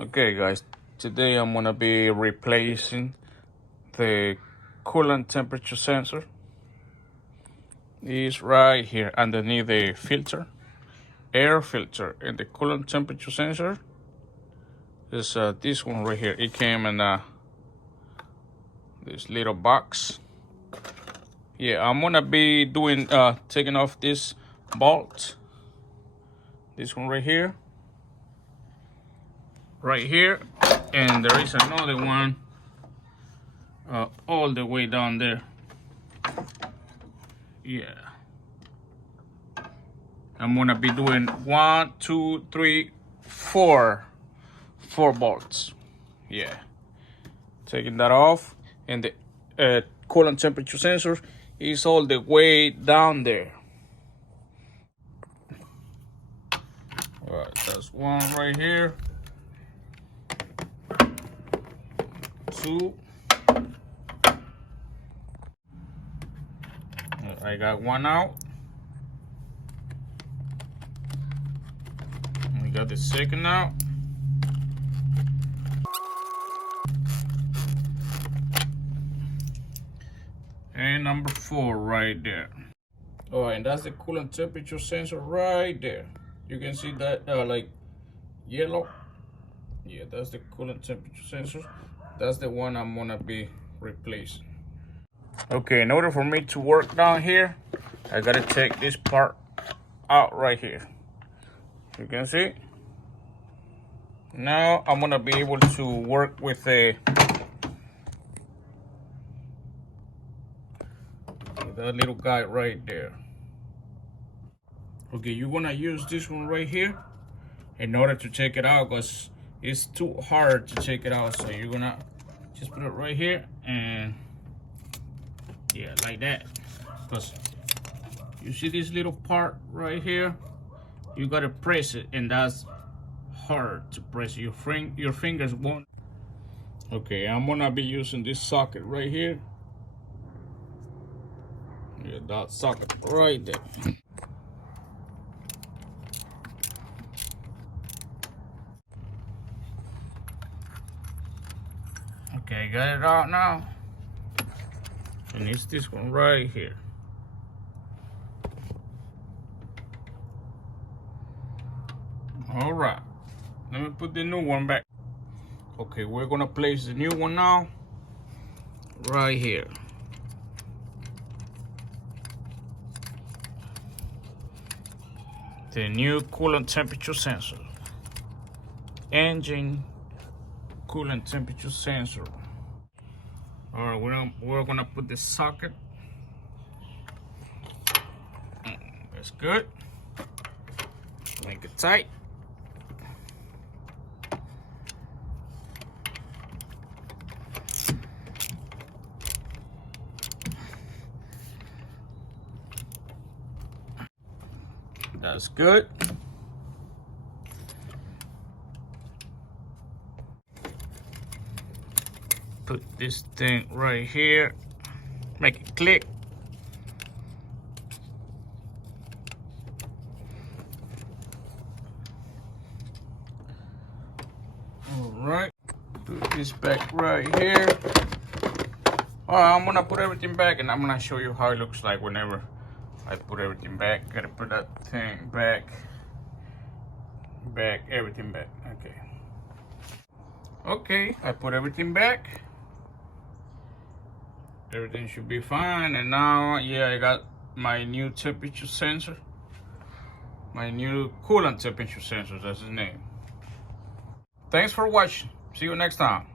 Okay guys, today I'm gonna be replacing the coolant temperature sensor. It's right here underneath the filter, air filter, and the coolant temperature sensor is this one right here. It came in this little box. Yeah, I'm gonna be doing taking off this bolt, this one right here, and there is another one all the way down there. Yeah, I'm gonna be doing 1, 2, 3, 4 bolts. Yeah, taking that off, and the coolant temperature sensor is all the way down there. All right, that's one right here. 2. I got one out. We got the second out. And number 4 right there. All right, and that's the coolant temperature sensor right there. You can see that like yellow. Yeah, that's the coolant temperature sensor. That's the one I'm gonna be replacing. Okay, in order for me to work down here, I gotta take this part out right here. You can see. Now I'm gonna be able to work with that little guy right there. Okay, you're gonna use this one right here in order to take it out, because it's too hard to take it out. So you're gonna just put it right here, and yeah, like that. Because you see this little part right here, you gotta press it, and that's hard to press. Your fingers won't. Okay, I'm gonna be using this socket right here. Yeah, that socket right there. Okay, got it out now. And it's this one right here. All right, let me put the new one back. Okay, we're gonna place the new one now, right here. The new coolant temperature sensor. Engine coolant temperature sensor. All right, we're gonna put the socket. That's good. Make it tight. That's good. Put this thing right here. Make it click. All right. Put this back right here. All right, I'm gonna put everything back, and I'm gonna show you how it looks like whenever I put everything back. Gotta put that thing back, everything back. Okay, I put everything back. Everything should be fine. And now, yeah, I got my new temperature sensor, my new coolant temperature sensor. That's the name. Thanks for watching. See you next time.